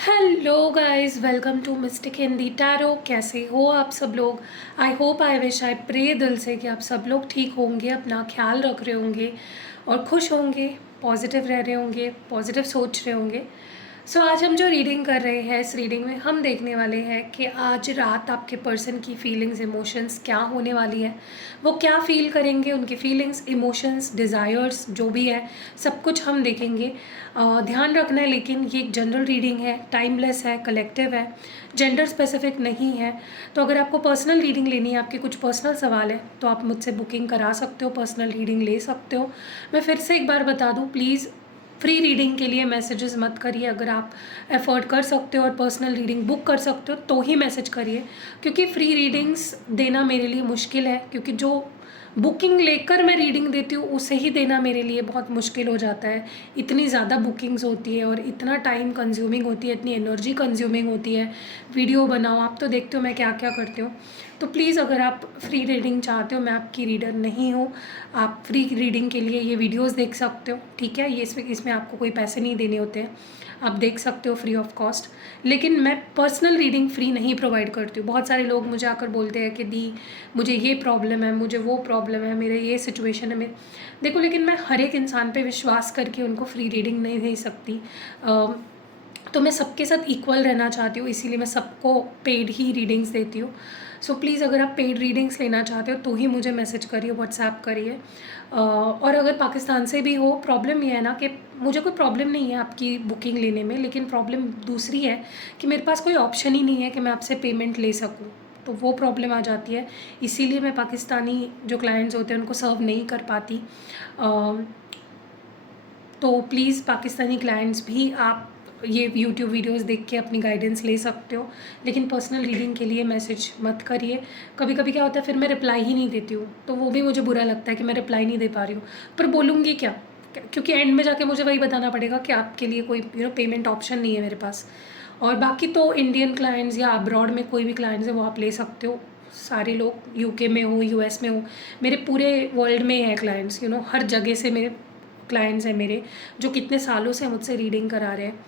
Hello guys, welcome to mystic Hindi tarot. कैसे हो आप सब लोग? I hope, I wish, I pray दिल से कि आप सब लोग ठीक होंगे, अपना ख्याल रख रहे होंगे और खुश होंगे, पॉजिटिव रह रहे होंगे, पॉजिटिव सोच रहे होंगे। सो आज हम जो रीडिंग कर रहे हैं, इस रीडिंग में हम देखने वाले हैं कि आज रात आपके पर्सन की फीलिंग्स, इमोशंस क्या होने वाली है, वो क्या फील करेंगे, उनकी फीलिंग्स, इमोशंस, डिज़ायर्स जो भी है, सब कुछ हम देखेंगे। ध्यान रखना है, लेकिन ये एक जनरल रीडिंग है, टाइमलेस है, कलेक्टिव है, जेंडर स्पेसिफिक नहीं है। तो अगर आपको पर्सनल रीडिंग लेनी है, आपके कुछ पर्सनल सवाल है, तो आप मुझसे बुकिंग करा सकते हो, पर्सनल रीडिंग ले सकते हो। मैं फिर से एक बार बता दूँ, प्लीज़ फ्री रीडिंग के लिए मैसेजेस मत करिए। अगर आप एफर्ट कर सकते हो और पर्सनल रीडिंग बुक कर सकते हो तो ही मैसेज करिए, क्योंकि फ्री रीडिंग्स देना मेरे लिए मुश्किल है, क्योंकि जो बुकिंग लेकर मैं रीडिंग देती हूँ उसे ही देना मेरे लिए बहुत मुश्किल हो जाता है। इतनी ज़्यादा बुकिंग्स होती है और इतना टाइम कंज्यूमिंग होती है, इतनी एनर्जी कंज्यूमिंग होती है। वीडियो बनाओ, आप तो देखते हो मैं क्या क्या करती हूँ। तो प्लीज़, अगर आप फ्री रीडिंग चाहते हो, मैं आपकी रीडर नहीं हूँ। आप फ्री रीडिंग के लिए ये वीडियोस देख सकते हो, ठीक है? ये इसमें आपको कोई पैसे नहीं देने होते हैं, आप देख सकते हो फ्री ऑफ कॉस्ट। लेकिन मैं पर्सनल रीडिंग फ्री नहीं प्रोवाइड करती हूँ। बहुत सारे लोग मुझे आकर बोलते हैं कि दी, मुझे ये प्रॉब्लम है, मुझे वो प्रॉब्लम है, मेरे ये सिचुएशन है। मेरे देखो, लेकिन मैं हर एक इंसान पे विश्वास करके उनको फ्री रीडिंग नहीं दे सकती। तो मैं सबके साथ इक्वल रहना चाहती हूँ, इसीलिए मैं सबको पेड ही रीडिंग्स देती हूँ। सो प्लीज़, अगर आप पेड रीडिंग्स लेना चाहते हो तो ही मुझे मैसेज करिए, व्हाट्सएप करिए। और अगर पाकिस्तान से भी हो, प्रॉब्लम ये है ना कि मुझे कोई प्रॉब्लम नहीं है आपकी बुकिंग लेने में, लेकिन प्रॉब्लम दूसरी है कि मेरे पास कोई ऑप्शन ही नहीं है कि मैं आपसे पेमेंट ले सकूँ। तो वो प्रॉब्लम आ जाती है, इसीलिए मैं पाकिस्तानी जो क्लाइंट्स होते हैं उनको सर्व नहीं कर पाती। तो प्लीज़, पाकिस्तानी क्लाइंट्स भी आप ये यूट्यूब वीडियोस देख के अपनी गाइडेंस ले सकते हो, लेकिन पर्सनल रीडिंग के लिए मैसेज मत करिए। कभी कभी क्या होता है, फिर मैं रिप्लाई ही नहीं देती हूँ, तो वो भी मुझे बुरा लगता है कि मैं रिप्लाई नहीं दे पा रही हूँ। पर बोलूँगी क्या, क्योंकि एंड में जाके मुझे वही बताना पड़ेगा कि आपके लिए कोई पेमेंट ऑप्शन नहीं है मेरे पास। और बाकी तो इंडियन क्लाइंट्स या अब्रॉड में कोई भी क्लाइंट्स है वो आप ले सकते हो। सारे लोग यूके में हो, यूएस में हो, मेरे पूरे वर्ल्ड में है क्लाइंट्स, हर जगह से मेरे क्लाइंट्स हैं मेरे, जो कितने सालों से मुझसे रीडिंग करा रहे हैं।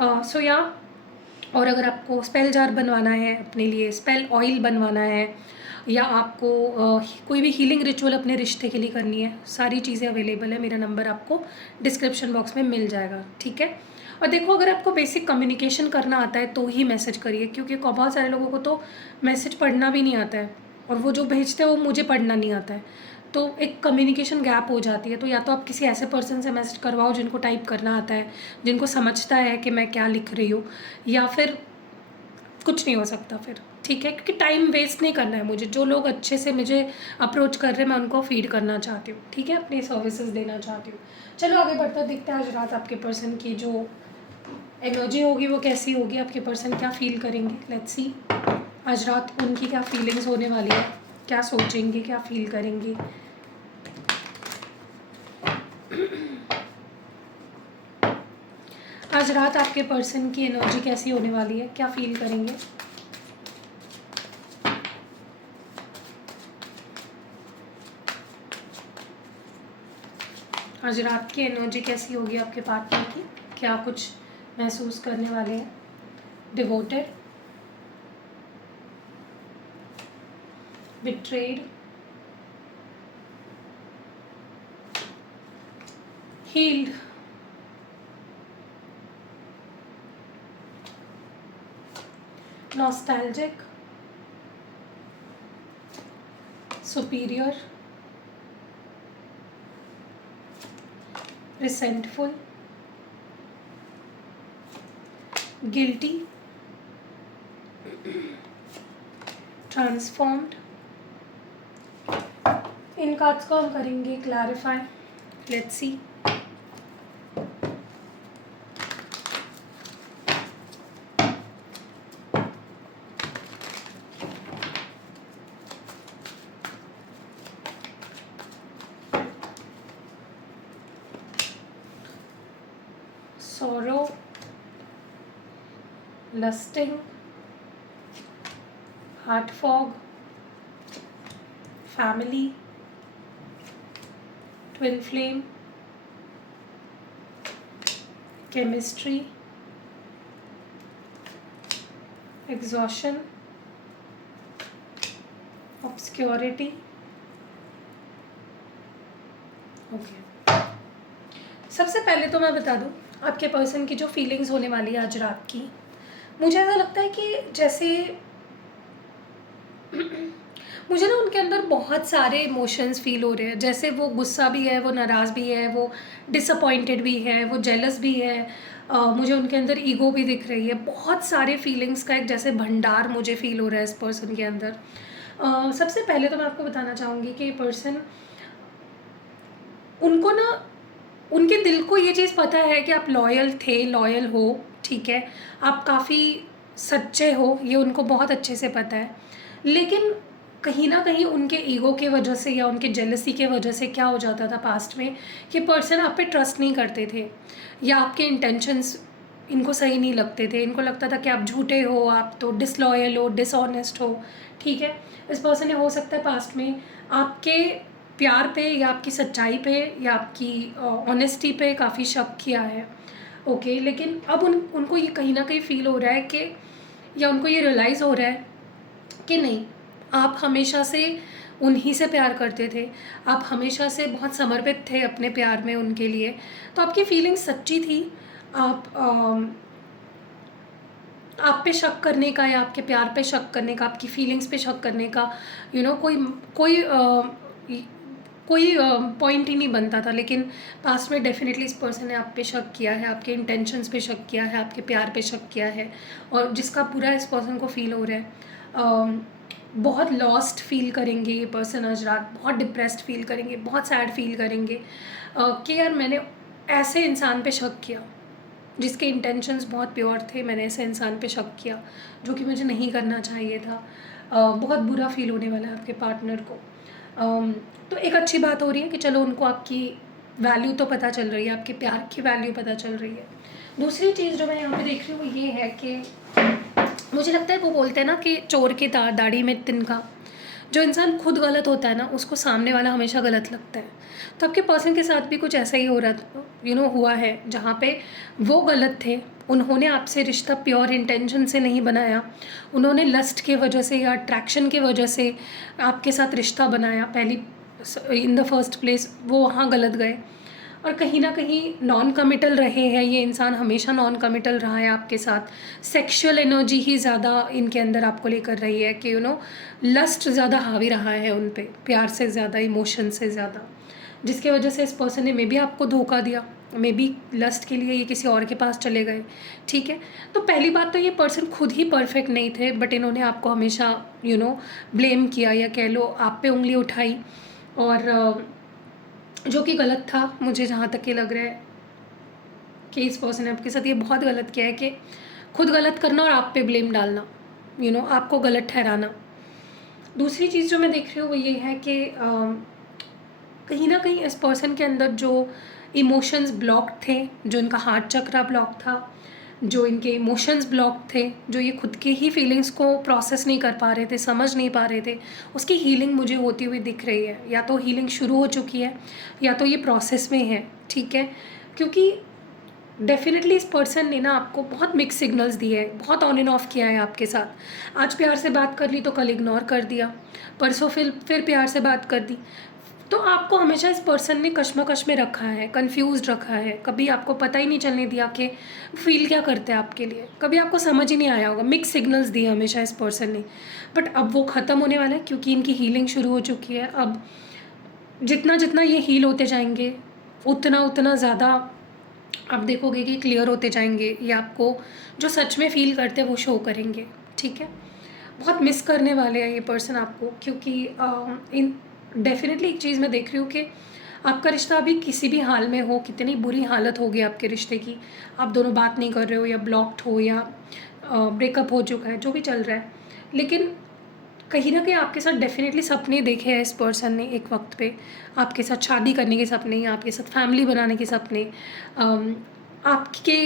सो या, और अगर आपको स्पेल जार बनवाना है अपने लिए, स्पेल ऑयल बनवाना है, या आपको कोई भी हीलिंग रिचुअल अपने रिश्ते के लिए करनी है, सारी चीज़ें अवेलेबल है। मेरा नंबर आपको डिस्क्रिप्शन बॉक्स में मिल जाएगा, ठीक है? और देखो, अगर आपको बेसिक कम्युनिकेशन करना आता है तो ही मैसेज करिए, क्योंकि बहुत सारे लोगों को तो मैसेज पढ़ना भी नहीं आता है, और वो जो भेजते हैं वो मुझे पढ़ना नहीं आता है। तो एक कम्युनिकेशन गैप हो जाती है। तो या तो आप किसी ऐसे पर्सन से मैसेज करवाओ जिनको टाइप करना आता है, जिनको समझता है कि मैं क्या लिख रही हूँ, या फिर कुछ नहीं हो सकता फिर, ठीक है? क्योंकि टाइम वेस्ट नहीं करना है मुझे। जो लोग अच्छे से मुझे अप्रोच कर रहे हैं, मैं उनको फीड करना चाहती हूँ, ठीक है? अपनी सर्विसेज देना चाहती हूँ। चलो आगे बढ़ता दिखता है आज रात आपके पर्सन की जो एनर्जी होगी वो कैसी होगी, आपके पर्सन क्या फील करेंगे। लेट्स सी आज रात उनकी क्या फीलिंग्स होने वाली है, क्या सोचेंगे, क्या फील करेंगे। आज रात आपके पर्सन की एनर्जी कैसी होने वाली है, क्या फील करेंगे। आज रात की एनर्जी कैसी होगी आपके पार्टनर की, क्या कुछ महसूस करने वाले हैं। Devoted, betrayed, healed, nostalgic, superior, resentful, guilty, transformed. इन कार्ड्स को हम करेंगे clarify. Let's see. sorrow, lusting, heart fog, family, twin flame, chemistry, exhaustion, obscurity. Okay, सबसे पहले तो मैं बता दूं आपके पर्सन की जो फीलिंग्स होने वाली है आज रात की, मुझे ऐसा लगता है कि जैसे मुझे ना उनके अंदर बहुत सारे इमोशंस फील हो रहे हैं। जैसे वो गुस्सा भी है, वो नाराज़ भी है, वो डिसअपॉइंटेड भी है, वो जेलस भी है। मुझे उनके अंदर ईगो भी दिख रही है। बहुत सारे फीलिंग्स का एक जैसे भंडार मुझे फील हो रहा है इस पर्सन के अंदर। सबसे पहले तो मैं आपको बताना चाहूँगी कि ये पर्सन, उनको ना, उनके दिल को ये चीज़ पता है कि आप लॉयल थे, लॉयल हो, ठीक है, आप काफ़ी सच्चे हो, ये उनको बहुत अच्छे से पता है। लेकिन कहीं न कहीं उनके ईगो की वजह से या उनके जेलसी के वजह से क्या हो जाता था पास्ट में कि पर्सन आप पे ट्रस्ट नहीं करते थे, या आपके इंटेंशंस इनको सही नहीं लगते थे। इनको लगता था कि आप झूठे हो, आप तो डिसलॉयल हो, डिसऑनेस्ट हो, ठीक है। इस पर्सन ने हो सकता है पास्ट में आपके प्यार पे या आपकी सच्चाई पे या आपकी ऑनेस्टी पे काफ़ी शक किया है, ओके। लेकिन अब उनको ये कहीं ना कहीं फ़ील हो रहा है कि, या उनको ये रियलाइज़ हो रहा है कि नहीं, आप हमेशा से उन्हीं से प्यार करते थे, आप हमेशा से बहुत समर्पित थे अपने प्यार में उनके लिए। तो आपकी फीलिंग्स सच्ची थी। आप पे शक करने का या आपके प्यार पे शक करने का, आपकी फीलिंग्स पे शक करने का, कोई कोई कोई पॉइंट ही नहीं बनता था। लेकिन पास्ट में डेफिनेटली इस पर्सन ने आप पे शक किया है, आपके इंटेंशंस पे शक किया है, आपके प्यार पे शक किया है, और जिसका पूरा इस पर्सन को फील हो रहा है। बहुत लॉस्ट फील करेंगे ये पर्सन आज रात, बहुत डिप्रेस्ड फील करेंगे, बहुत सैड फील करेंगे कि यार मैंने ऐसे इंसान पे शक किया जिसके इंटेंशंस बहुत प्योर थे। मैंने ऐसे इंसान पे शक किया जो कि मुझे नहीं करना चाहिए था। बहुत बुरा फील होने वाला है आपके पार्टनर को। तो एक अच्छी बात हो रही है कि चलो उनको आपकी वैल्यू तो पता चल रही है, आपके प्यार की वैल्यू पता चल रही है। दूसरी चीज़ जो मैं यहाँ पे देख रही हूँ वो ये है कि मुझे लगता है वो बोलते हैं ना कि चोर की दाढ़ी में तिनका। जो इंसान खुद गलत होता है ना, उसको सामने वाला हमेशा गलत लगता है। तो आपके पर्सन के साथ भी कुछ ऐसा ही हो रहा था, हुआ है, जहाँ पे वो गलत थे। उन्होंने आपसे रिश्ता प्योर इंटेंशन से नहीं बनाया, उन्होंने लस्ट के वजह से या अट्रैक्शन के वजह से आपके साथ रिश्ता बनाया पहली, इन द फर्स्ट प्लेस वो वहाँ गलत गए। और कहीं ना कहीं नॉन कमिटल रहे हैं ये इंसान, हमेशा नॉन कमिटल रहा है आपके साथ। सेक्सुअल एनर्जी ही ज़्यादा इनके अंदर आपको लेकर रही है कि लस्ट ज़्यादा हावी रहा है उन पे, प्यार से ज़्यादा, इमोशन से ज़्यादा, जिसके वजह से इस पर्सन ने मे बी आपको धोखा दिया, मे बी लस्ट के लिए ये किसी और के पास चले गए, ठीक है। तो पहली बात तो ये पर्सन खुद ही परफेक्ट नहीं थे, बट इन्होंने आपको हमेशा ब्लेम किया, या कह लो आप पे उंगली उठाई, और जो कि गलत था। मुझे जहाँ तक ये लग रहा है कि इस पर्सन ने आपके साथ ये बहुत गलत किया है कि खुद गलत करना और आप पे ब्लेम डालना, आपको गलत ठहराना। दूसरी चीज़ जो मैं देख रही हूँ वो ये है कि कहीं ना कहीं इस पर्सन के अंदर जो इमोशंस ब्लॉक थे, जो इनका हार्ट चक्रा ब्लॉक था, जो इनके इमोशंस ब्लॉक थे, जो ये खुद की ही फीलिंग्स को प्रोसेस नहीं कर पा रहे थे, समझ नहीं पा रहे थे, उसकी हीलिंग मुझे होती हुई दिख रही है। या तो हीलिंग शुरू हो चुकी है या तो ये प्रोसेस में है, ठीक है। क्योंकि डेफिनेटली इस पर्सन ने ना आपको बहुत मिक्स सिग्नल्स दिए हैं, बहुत ऑन एंड ऑफ किया है आपके साथ। आज प्यार से बात कर ली तो कल इग्नोर कर दिया, परसों फिर प्यार से बात कर दी। तो आपको हमेशा इस पर्सन ने कश्मकश में रखा है, कंफ्यूज रखा है। कभी आपको पता ही नहीं चलने दिया कि फील क्या करते हैं आपके लिए, कभी आपको समझ ही नहीं आया होगा, मिक्स सिग्नल्स दिए हमेशा इस पर्सन ने। बट अब वो ख़त्म होने वाला है क्योंकि इनकी हीलिंग शुरू हो चुकी है। अब जितना जितना ये हील होते जाएंगे उतना उतना ज़्यादा आप देखोगे कि क्लियर होते जाएंगे, ये आपको जो सच में फ़ील करते हैं वो शो करेंगे, ठीक है। बहुत मिस करने वाले हैं ये पर्सन आपको, क्योंकि इन डेफिनेटली एक चीज़ मैं देख रही हूँ कि आपका रिश्ता अभी किसी भी हाल में हो, कितनी बुरी हालत होगी आपके रिश्ते की, आप दोनों बात नहीं कर रहे हो या ब्लॉक्ड हो या ब्रेकअप हो चुका है, जो भी चल रहा है, लेकिन कहीं ना कहीं आपके साथ डेफिनेटली सपने देखे हैं इस पर्सन ने एक वक्त पे। आपके साथ शादी करने के सपने, या आपके साथ फैमिली बनाने के सपने, आपके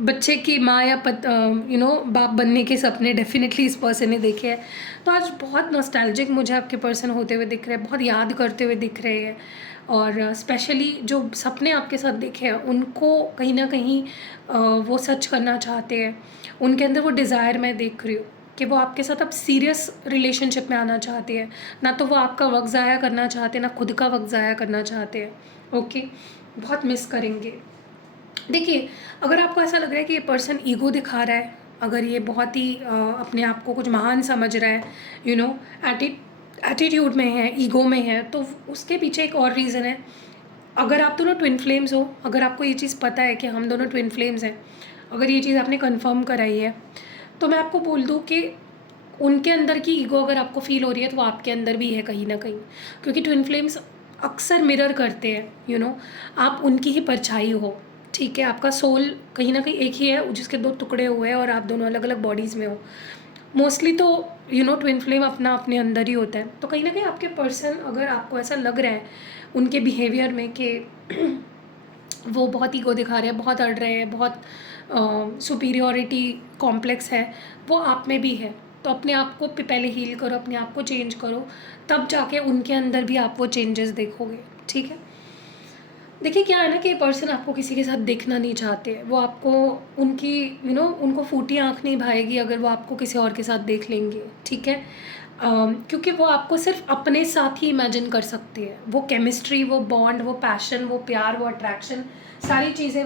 बच्चे की माँ या बाप बनने के सपने डेफिनेटली इस पर्सन ने देखे हैं। तो आज बहुत नॉस्टैल्जिक मुझे आपके पर्सन होते हुए दिख रहे हैं, बहुत याद करते हुए दिख रहे हैं। और स्पेशली जो सपने आपके साथ देखे हैं उनको कहीं ना कहीं वो सच करना चाहते हैं, उनके अंदर वो डिज़ायर मैं देख रही हूँ। कि वो आपके साथ अब सीरियस रिलेशनशिप में आना चाहते हैं, ना तो वो आपका वक्त ज़ाया करना चाहते हैं, ना खुद का वक्त ज़ाया करना चाहते हैं। ओके, बहुत मिस करेंगे। देखिए, अगर आपको ऐसा लग रहा है कि ये पर्सन ईगो दिखा रहा है, अगर ये बहुत ही अपने आप को कुछ महान समझ रहा है, यू नो एटीट्यूड में है, ईगो में है, तो उसके पीछे एक और रीज़न है। अगर आप दोनों ट्विन फ्लेम्स हो, अगर आपको ये चीज़ पता है कि हम दोनों ट्विन फ्लेम्स हैं, अगर ये चीज़ आपने कंफर्म कराई है, तो मैं आपको बोल दूँ कि उनके अंदर की ईगो अगर आपको फ़ील हो रही है तो वो आपके अंदर भी है कहीं ना कहीं, क्योंकि ट्विन फ्लेम्स अक्सर मिरर करते हैं, आप उनकी ही परछाई हो। ठीक है, आपका सोल कहीं ना कहीं एक ही है जिसके दो टुकड़े हुए हैं और आप दोनों अलग अलग बॉडीज़ में हो। मोस्टली तो ट्विन फ्लेम अपना अपने अंदर ही होता है। तो कहीं ना कहीं आपके पर्सन, अगर आपको ऐसा लग रहा है उनके बिहेवियर में कि वो बहुत ईगो दिखा रहे हैं, बहुत अड़ रहे हैं, बहुत सुपीरियॉरिटी कॉम्प्लेक्स है, वो आप में भी है, तो अपने आप को पहले हील करो, अपने आप को चेंज करो, तब जाके उनके अंदर भी आप वो चेंजेस देखोगे। ठीक है, देखिए क्या है ना कि पर्सन आपको किसी के साथ देखना नहीं चाहते, वो आपको उनकी उनको फूटी आँख नहीं भाएगी अगर वो आपको किसी और के साथ देख लेंगे। ठीक है, क्योंकि वो आपको सिर्फ अपने साथ ही इमेजिन कर सकते हैं। वो केमिस्ट्री, वो बॉन्ड, वो पैशन, वो प्यार, वो अट्रैक्शन, सारी चीज़ें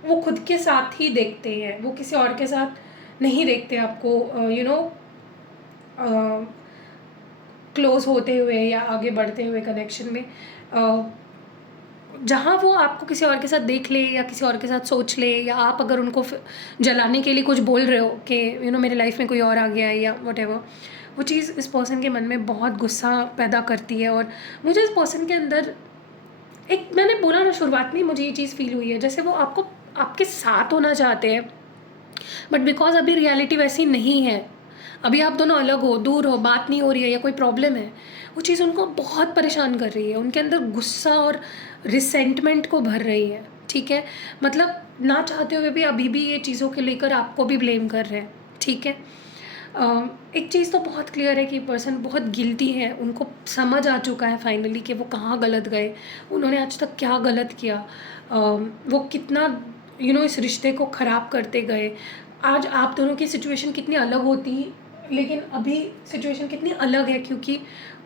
वो खुद के साथ ही देखते हैं, वो किसी और के साथ नहीं देखते आपको क्लोज होते हुए या आगे बढ़ते हुए कनेक्शन में। जहाँ वो आपको किसी और के साथ देख ले या किसी और के साथ सोच ले, या आप अगर उनको जलाने के लिए कुछ बोल रहे हो कि मेरी लाइफ में कोई और आ गया है या वटेवर, वो चीज़ इस पर्सन के मन में बहुत गुस्सा पैदा करती है। और मुझे इस पर्सन के अंदर एक, मैंने बोला ना शुरुआत में, मुझे ये चीज़ फील हुई है जैसे वो आपके साथ होना चाहते हैं, बट बिकॉज अभी रियलिटी वैसी नहीं है, अभी आप दोनों अलग हो, दूर हो, बात नहीं हो रही है या कोई प्रॉब्लम है, वो चीज़ उनको बहुत परेशान कर रही है, उनके अंदर गुस्सा और रिसेंटमेंट को भर रही है। ठीक है, मतलब ना चाहते हुए भी अभी भी ये चीज़ों के लेकर आपको भी ब्लेम कर रहे हैं। ठीक है, एक चीज़ तो बहुत क्लियर है कि पर्सन बहुत गिल्टी है, उनको समझ आ चुका है फाइनली कि वो कहाँ गलत गए, उन्होंने आज तक क्या गलत किया, वो कितना इस रिश्ते को ख़राब करते गए। आज आप दोनों की सिचुएशन कितनी अलग होती, लेकिन अभी सिचुएशन कितनी अलग है क्योंकि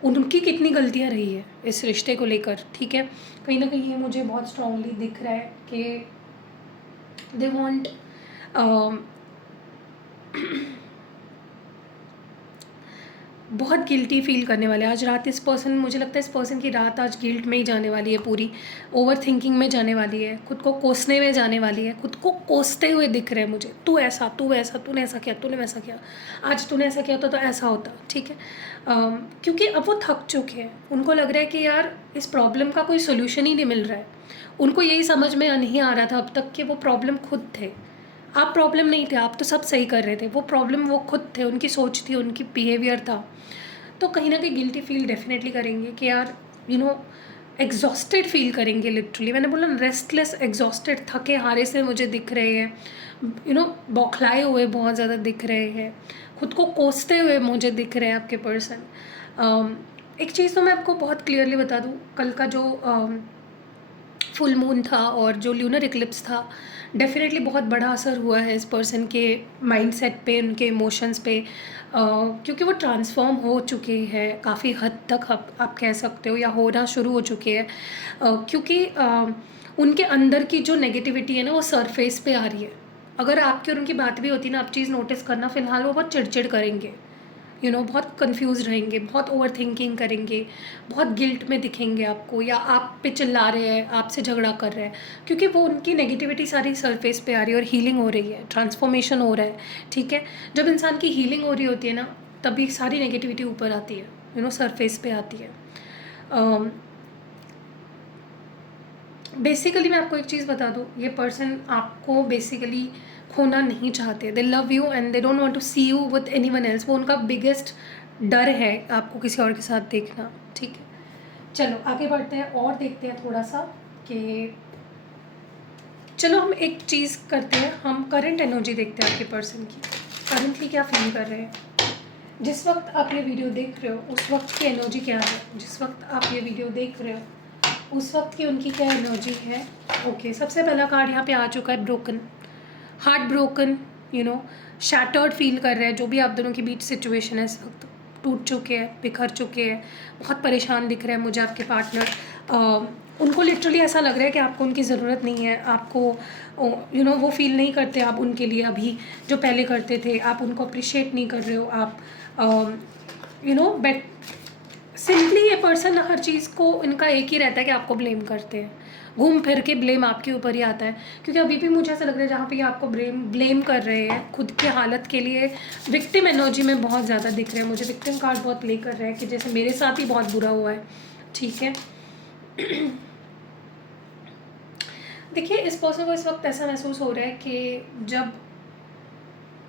उनकी कितनी गलतियाँ रही है इस रिश्ते को लेकर। ठीक है, कहीं ना कहीं ये मुझे बहुत स्ट्रांगली दिख रहा है कि दे वांट बहुत गिल्टी फील करने वाले आज रात इस पर्सन, मुझे लगता है इस पर्सन की रात आज गिल्ट में ही जाने वाली है, पूरी ओवर थिंकिंग में जाने वाली है, खुद को कोसने में जाने वाली है, खुद को कोसते हुए दिख रहे हैं मुझे, तू ऐसा, तू वैसा, तूने ऐसा किया, तूने वैसा किया, आज तूने ऐसा किया तो ऐसा होता। ठीक है, क्योंकि अब वो थक चुके हैं, उनको लग रहा है कि यार इस प्रॉब्लम का कोई सोल्यूशन ही नहीं मिल रहा है। उनको यही समझ में नहीं आ रहा था अब तक कि वो प्रॉब्लम खुद थे, आप प्रॉब्लम नहीं थे, आप तो सब सही कर रहे थे, वो प्रॉब्लम वो खुद थे, उनकी सोच थी, उनकी बिहेवियर था। तो कहीं ना कहीं गिल्टी फील डेफिनेटली करेंगे कि यार एग्जॉस्टेड फील करेंगे, लिटरली मैंने बोला रेस्टलेस, एग्जॉस्टेड, थके हारे से मुझे दिख रहे हैं, बौखलाए हुए बहुत ज़्यादा दिख रहे हैं, खुद को कोसते हुए मुझे दिख रहे हैं आपके पर्सन। एक चीज़ तो मैं आपको बहुत क्लियरली बता दूँ, कल का जो फुल मून था और जो ल्यूनर इक्लिप्स था, डेफिनेटली बहुत बड़ा असर हुआ है इस पर्सन के माइंडसेट पे, उनके इमोशंस पे, क्योंकि वो ट्रांसफॉर्म हो चुके हैं काफ़ी हद तक, आप कह सकते हो, या होना शुरू हो चुके हैं, क्योंकि उनके अंदर की जो नेगेटिविटी है ना वो सरफेस पे आ रही है। अगर आपकी और उनकी बात भी होती ना, आप चीज़ नोटिस करना, फ़िलहाल वो बहुत चिड़चिड़ करेंगे, बहुत कंफ्यूज रहेंगे, बहुत ओवर थिंकिंग करेंगे, बहुत गिल्ट में दिखेंगे आपको, या आप पे चिल्ला रहे हैं, आपसे झगड़ा कर रहे हैं, क्योंकि वो उनकी नेगेटिविटी सारी सरफेस पे आ रही है और हीलिंग हो रही है, ट्रांसफॉर्मेशन हो रहा है। ठीक है, जब इंसान की हीलिंग हो रही होती है ना, तभी सारी नेगेटिविटी ऊपर आती है, सरफेस पे आती है। बेसिकली मैं आपको एक चीज़ बता दूँ, ये पर्सन आपको बेसिकली खोना नहीं चाहते, they love you and they don't want to see you with anyone else, वो उनका बिगेस्ट डर है आपको किसी और के साथ देखना। ठीक है, चलो आगे बढ़ते हैं और देखते हैं थोड़ा सा कि, चलो हम एक चीज़ करते हैं, हम करंट एनर्जी देखते हैं आपके पर्सन की, करंटली क्या फील कर रहे हैं, जिस वक्त आप ये वीडियो देख रहे हो उस वक्त की एनर्जी क्या है, जिस वक्त आप ये वीडियो देख रहे हो उस वक्त की उनकी क्या एनर्जी है। ओके, सबसे पहला कार्ड यहाँ पे आ चुका है, broken, heart broken, you know shattered feel कर रहे हैं। जो भी आप दोनों के बीच सिचुएशन है इस वक्त, टूट चुके हैं, बिखर चुके हैं, बहुत परेशान दिख रहे हैं मुझे आपके पार्टनर। उनको लिटरली ऐसा लग रहा है कि आपको उनकी ज़रूरत नहीं है, आपको वो फील नहीं करते आप उनके लिए अभी जो पहले करते थे, आप उनको अप्रिशिएट नहीं कर रहे हो, आप बट सिंपली ये पर्सन हर चीज़ को इनका एक ही रहता है कि आपको ब्लेम करते हैं, घूम फिर के ब्लेम आपके ऊपर ही आता है। क्योंकि अभी भी मुझे ऐसा लग रहा है जहाँ पे ये आपको ब्लेम कर रहे हैं खुद की हालत के लिए, विक्टिम एनर्जी में बहुत ज़्यादा दिख रहे हैं मुझे। विक्टिम कार्ड बहुत प्ले कर रहा है कि जैसे मेरे साथ ही बहुत बुरा हुआ है, ठीक है। देखिए इस पर्सन को इस वक्त ऐसा महसूस हो रहा है कि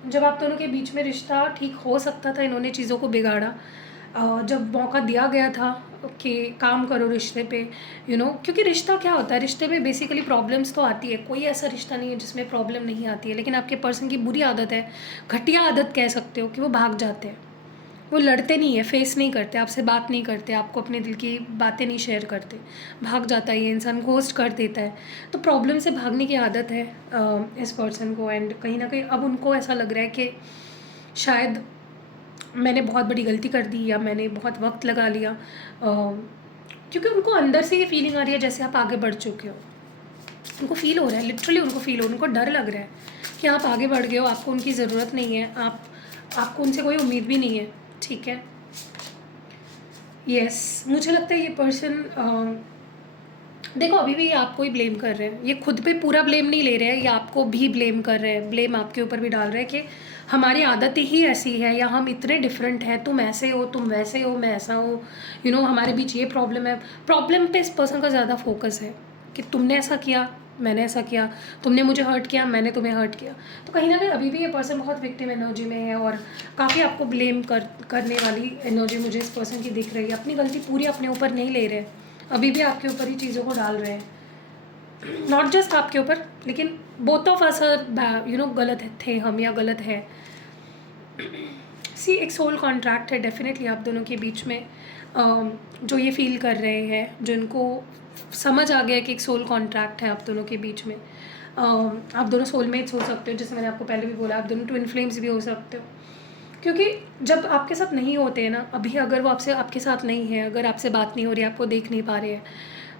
जब आप दोनों के बीच में रिश्ता ठीक हो सकता था, इन्होंने चीज़ों को बिगाड़ा। जब मौका दिया गया था कि काम करो रिश्ते पे, क्योंकि रिश्ता क्या होता है, रिश्ते में बेसिकली प्रॉब्लम्स तो आती है, कोई ऐसा रिश्ता नहीं है जिसमें प्रॉब्लम नहीं आती है। लेकिन आपके पर्सन की बुरी आदत है, घटिया आदत कह सकते हो, कि वो भाग जाते हैं, वो लड़ते नहीं है, फेस नहीं करते, आपसे बात नहीं करते, आपको अपने दिल की बातें नहीं शेयर करते, भाग जाता है ये इंसान, घोस्ट कर देता है। तो प्रॉब्लम से भागने की आदत है इस पर्सन को। एंड कहीं ना कहीं अब उनको ऐसा लग रहा है कि शायद मैंने बहुत बड़ी गलती कर दी, या मैंने बहुत वक्त लगा लिया, क्योंकि उनको अंदर से ये फीलिंग आ रही है जैसे आप आगे बढ़ चुके हो। उनको फील हो रहा है, लिटरली उनको फील हो, उनको डर लग रहा है कि आप आगे बढ़ गए हो, आपको उनकी ज़रूरत नहीं है, आपको उनसे कोई उम्मीद भी नहीं है, ठीक है। यस, मुझे लगता है ये पर्सन देखो अभी भी ये आपको ही ब्लेम कर रहे हैं, ये खुद पे पूरा ब्लेम नहीं ले रहे हैं, ये आपको भी ब्लेम कर रहे हैं, ब्लेम आपके ऊपर भी डाल रहे हैं कि हमारी आदतें ही ऐसी है, या हम इतने डिफरेंट हैं, तुम ऐसे हो, तुम वैसे हो, मैं ऐसा हूँ, हमारे बीच ये प्रॉब्लम है। प्रॉब्लम पे इस पर्सन का ज़्यादा फोकस है कि तुमने ऐसा किया, मैंने ऐसा किया, तुमने मुझे हर्ट किया, मैंने तुम्हें हर्ट किया। तो कहीं ना कहीं अभी भी ये पर्सन बहुत विक्टिम एनर्जी में है, और काफ़ी आपको ब्लेम करने वाली एनर्जी मुझे इस पर्सन की दिख रही है। अपनी गलती पूरी अपने ऊपर नहीं ले रहे, अभी भी आपके ऊपर ही चीज़ों को डाल रहे हैं, नॉट जस्ट आपके ऊपर, लेकिन बोथ ऑफ अस गलत थे हम, या गलत है। सी एक सोल कॉन्ट्रैक्ट है डेफिनेटली आप दोनों के बीच में, जो ये फील कर रहे हैं, जो इनको समझ आ गया कि एक सोल कॉन्ट्रैक्ट है आप दोनों के बीच में। आप दोनों सोलमेट्स हो सकते हो, जैसे मैंने आपको पहले भी बोला, आप दोनों ट्विन फ्लेम्स भी हो सकते हो। क्योंकि जब आपके साथ नहीं होते हैं ना, अभी अगर वो आपके साथ नहीं है, अगर आपसे बात नहीं हो रही, आपको देख नहीं पा रहे हैं,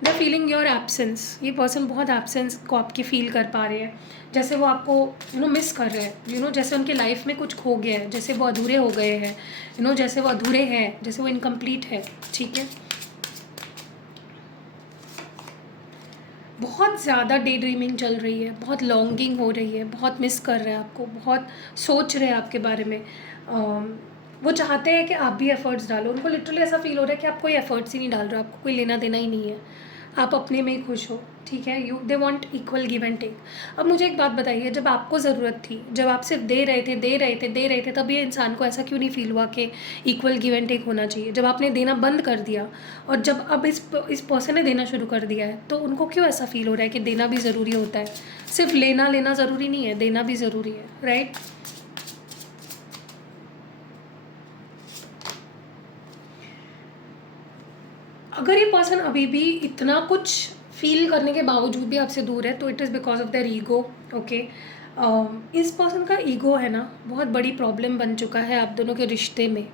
द फीलिंग योर एब्सेंस, ये पर्सन बहुत एब्सेंस को आपकी फील कर पा रहे हैं, जैसे वो आपको मिस कर रहे हैं, जैसे उनके लाइफ में कुछ खो गया है, जैसे वो अधूरे हो गए हैं, जैसे वो अधूरे हैं, जैसे वो इनकम्प्लीट है, ठीक है। बहुत ज़्यादा डे ड्रीमिंग चल रही है, बहुत लॉन्गिंग हो रही है, बहुत मिस कर रहे हैं आपको, बहुत सोच रहे हैं आपके बारे में। वो चाहते हैं कि आप भी एफ़र्ट्स डालो, उनको लिटरली ऐसा फील हो रहा है कि आप कोई एफ़र्ट्स ही नहीं डाल रहे हो, आपको कोई लेना देना ही नहीं है, आप अपने में ही खुश हो, ठीक है। They want equal give and take. अब मुझे एक बात बताइए, जब आपको ज़रूरत थी, जब आप सिर्फ दे रहे थे, तब ये इंसान को ऐसा क्यों नहीं फील हुआ कि इक्वल गिव एंड टेक होना चाहिए? जब आपने देना बंद कर दिया, और जब अब इस पर्सन ने देना शुरू कर दिया है, तो उनको क्यों ऐसा फील हो रहा है कि देना भी ज़रूरी होता है? सिर्फ लेना ज़रूरी नहीं है, देना भी ज़रूरी है, राइट। अगर ये पर्सन अभी भी इतना कुछ फील करने के बावजूद भी आपसे दूर है, तो it is because of their ego, okay. इस पर्सन का ईगो है ना, बहुत बड़ी प्रॉब्लम बन चुका है आप दोनों के रिश्ते में,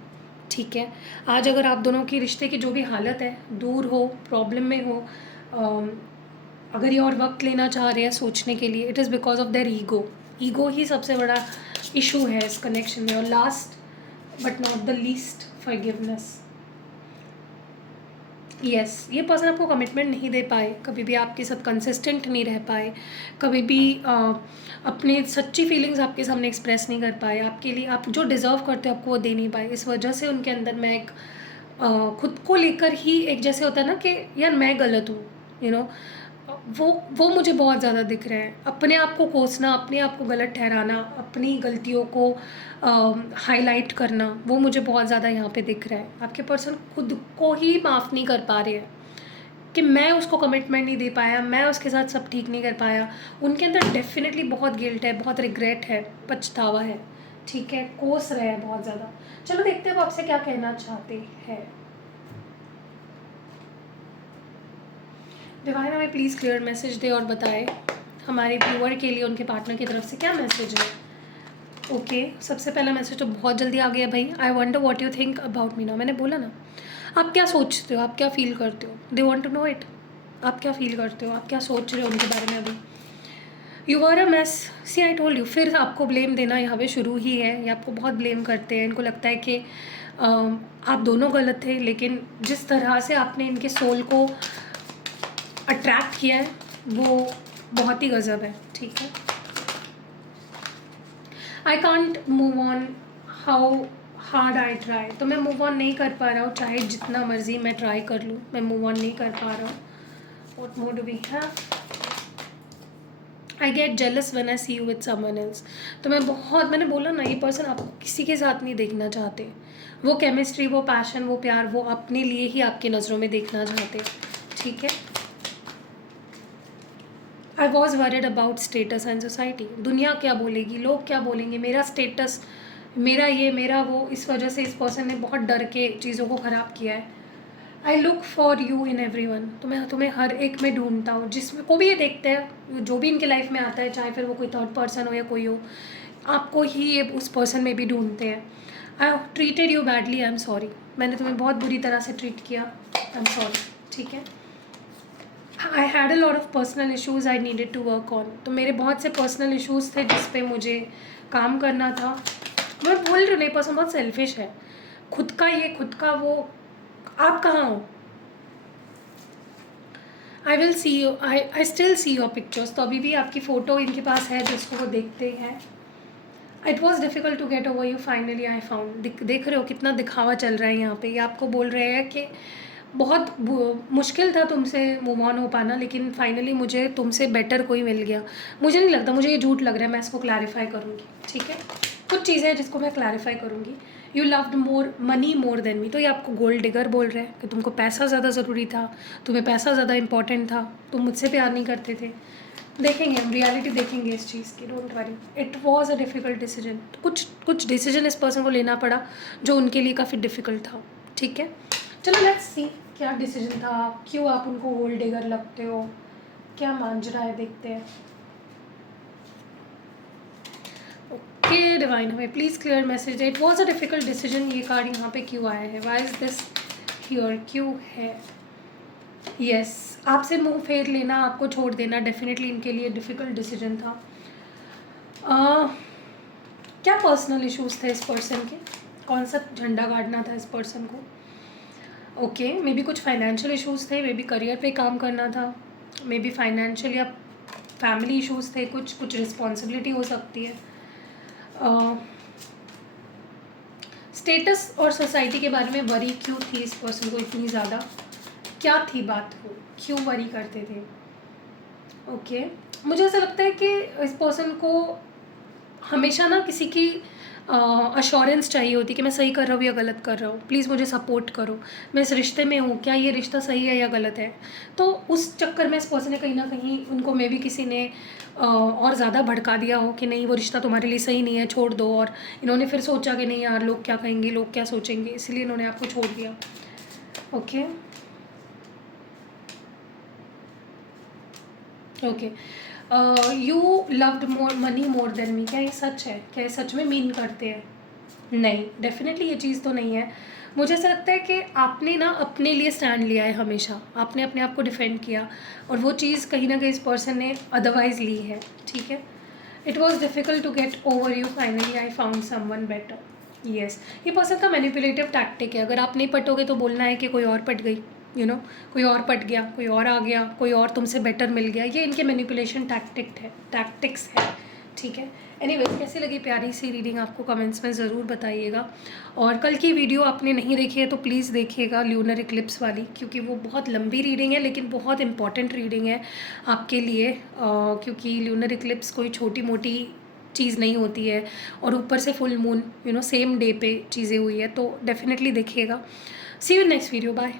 ठीक है। आज अगर आप दोनों की रिश्ते की जो भी हालत है, दूर हो, प्रॉब्लम में हो, अगर ये और वक्त लेना चाह रहे हैं सोचने के लिए, it is because of their ego. Ego ही सबसे बड़ा इशू है इस कनेक्शन में। और last but not the least, forgiveness. Yes, ये पर्सन आपको कमिटमेंट नहीं दे पाए, कभी भी आपके साथ कंसिस्टेंट नहीं रह पाए, कभी भी अपने सच्ची फीलिंग्स आपके सामने एक्सप्रेस नहीं कर पाए, आपके लिए आप जो डिज़र्व करते हो आपको वो दे नहीं पाए। इस वजह से उनके अंदर मैं एक खुद को लेकर ही एक, जैसे होता है ना कि यार मैं गलत हूँ, यू नो वो मुझे बहुत ज़्यादा दिख रहा है। अपने आप को कोसना, अपने आप को गलत ठहराना, अपनी गलतियों को हाईलाइट करना, वो मुझे बहुत ज़्यादा यहाँ पे दिख रहा है। आपके पर्सन खुद को ही माफ़ नहीं कर पा रहे हैं कि मैं उसको कमिटमेंट नहीं दे पाया, मैं उसके साथ सब ठीक नहीं कर पाया। उनके अंदर डेफिनेटली बहुत गिल्ट है, बहुत रिग्रेट है, पछतावा है, ठीक है, कोस रहे हैं बहुत ज़्यादा। चलो देखते हैं वो आपसे क्या कहना चाहते हैं। डिवाइन हमें प्लीज़ क्लियर मैसेज दे और बताए हमारे व्यूअर के लिए उनके पार्टनर की तरफ से क्या मैसेज है। ओके, सबसे पहला मैसेज तो बहुत जल्दी आ गया भाई। I wonder what you think about me now. मैंने बोला ना, आप क्या सोचते हो, आप क्या फील करते हो, they want to know it. आप क्या फील करते हो, आप क्या सोच रहे हो उनके बारे में अभी। You were a mess, see I told you. फिर आपको ब्लेम देना यहाँ पे शुरू ही है, ये आपको बहुत ब्लेम करते हैं। इनको लगता है कि आप दोनों गलत थे, लेकिन जिस तरह से आपने इनके सोल को अट्रैक्ट किया है वो बहुत ही गजब है, ठीक है। I can't move on how hard I try. तो मैं मूव ऑन नहीं कर पा रहा हूँ, चाहे जितना मर्जी मैं ट्राई कर लूँ, मैं मूव ऑन नहीं कर पा रहा हूँ। What more do we have. I get jealous when I see you with someone else. तो मैंने बोला ना, ये पर्सन आपको किसी के साथ नहीं देखना चाहते। वो केमिस्ट्री, वो पैशन, वो प्यार, वो अपने लिए ही आपकी नज़रों में देखना चाहते, ठीक है। I was worried about status and society. दुनिया क्या बोलेगी, लोग क्या बोलेंगे, मेरा स्टेटस, मेरा ये, मेरा वो, इस वजह से इस पर्सन ने बहुत डर के चीज़ों को ख़राब किया है। I look for you in every one. तो मैं तुम्हें हर एक में ढूंढता हूँ, जिसमें को भी ये देखते हैं, जो भी इनके लाइफ में आता है, चाहे फिर वो कोई थर्ड पर्सन हो या कोई हो, आपको ही ये उस पर्सन में भी ढूंढते हैं। आई treated you badly, I am sorry. मैंने तुम्हें बहुत बुरी तरह से ट्रीट किया, आई एम सॉरी, ठीक है। I had a lot of personal issues I needed to work on. तो मेरे बहुत से पर्सनल इशूज़ थे जिस पे मुझे काम करना था। मैं बोल रही हूँ, नहीं, पर्सन बहुत सेल्फिश है, खुद का ये, खुद का वो। आप कहाँ हो। I will see you, I still see your pictures. तो अभी भी आपकी फ़ोटो इनके पास है जिसको वो देखते हैं। It was difficult to get over you, finally I found. देख रहे हो कितना दिखावा चल रहा है यहाँ पे। ये आपको बोल रहे हैं कि बहुत मुश्किल था तुमसे मूव ऑन हो पाना, लेकिन फाइनली मुझे तुमसे बेटर कोई मिल गया। मुझे नहीं लगता, मुझे ये झूठ लग रहा है, मैं इसको क्लैरिफाई करूँगी, ठीक है। कुछ चीज़ें हैं जिसको मैं क्लैरिफाई करूँगी। You loved more money more than me. तो ये आपको गोल्ड डिगर बोल रहे हैं कि तुमको पैसा ज़्यादा ज़रूरी था, तुम्हें पैसा ज़्यादा इंपॉर्टेंट था, तुम मुझसे प्यार नहीं करते थे। देखेंगे हम, रियलिटी देखेंगे इस चीज़ की, don't worry. It was a difficult decision. कुछ डिसीजन इस पर्सन को लेना पड़ा जो उनके लिए काफ़ी डिफ़िकल्ट था, ठीक है। चलो लेट्स सी क्या डिसीजन था, क्यों आप उनको गोल्ड डिगर लगते हो, क्या मांझरा है, देखते हैं। ओके डिवाइन, हमें please clear message. It was a difficult decision. ये कार्ड यहाँ पे क्यों आया है, वाई इज़ दिस हियर, क्यों है। यस, आपसे मुंह फेर लेना, आपको छोड़ देना, डेफिनेटली इनके लिए डिफ़िकल्ट डिसीजन था। क्या पर्सनल इश्यूज़ थे इस पर्सन के, कौन सा झंडा गाड़ना था इस पर्सन को। ओके, मे बी कुछ फाइनेंशियल इश्यूज़ थे, मे बी करियर पे काम करना था, मे बी फाइनेंशियल या फैमिली इश्यूज़ थे, कुछ रिस्पॉन्सिबिलिटी हो सकती है। स्टेटस और सोसाइटी के बारे में वरी क्यों थी इस पर्सन को इतनी ज़्यादा, क्या थी बात, को क्यों वरी करते थे। ओके, मुझे ऐसा लगता है कि इस पर्सन को हमेशा ना किसी की अश्योरेंस चाहिए होती कि मैं सही कर रहा हूँ या गलत कर रहा हूँ, प्लीज़ मुझे सपोर्ट करो, मैं इस रिश्ते में हूँ, क्या ये रिश्ता सही है या गलत है। तो उस चक्कर में इस पर्सन ने कहीं ना कहीं उनको, मे भी किसी ने और ज़्यादा भड़का दिया हो कि नहीं वो रिश्ता तुम्हारे लिए सही नहीं है, छोड़ दो। और इन्होंने फिर सोचा कि नहीं यार, लोग क्या कहेंगे, लोग क्या सोचेंगे, इसलिए इन्होंने आपको छोड़ दिया। Okay okay, you loved more money more than me. क्या ये सच है, क्या ये सच में मीन करते हैं। नहीं, डेफिनेटली ये चीज़ तो नहीं है। मुझे ऐसा लगता है कि आपने ना अपने लिए स्टैंड लिया है हमेशा, आपने अपने आप को डिफेंड किया, और वो चीज़ कहीं ना कहीं इस पर्सन ने अदरवाइज़ ली है, ठीक है। It was difficult to get over you, finally I found someone better. Yes, ये पर्सन का मैनिपुलेटिव टैक्टिक है। अगर आप नहीं पटोगे तो बोलना है कि कोई और पट गई, कोई और पट गया, कोई और आ गया, कोई और तुमसे बेटर मिल गया। ये इनके मैनिपुलेशन टैक्टिक्स है, ठीक है। एनीवेज, कैसी लगी प्यारी सी रीडिंग आपको कमेंट्स में ज़रूर बताइएगा। और कल की वीडियो आपने नहीं देखी है तो प्लीज़ देखिएगा, ल्यूनर इक्लिप्स वाली, क्योंकि वो बहुत लंबी रीडिंग है लेकिन बहुत इंपॉर्टेंट रीडिंग है आपके लिए। क्योंकि ल्यूनर इक्लिप्स कोई छोटी मोटी चीज़ नहीं होती है, और ऊपर से फुल मून सेम डे पे चीज़ें हुई है, तो डेफिनेटली देखिएगा। See you next video, bye.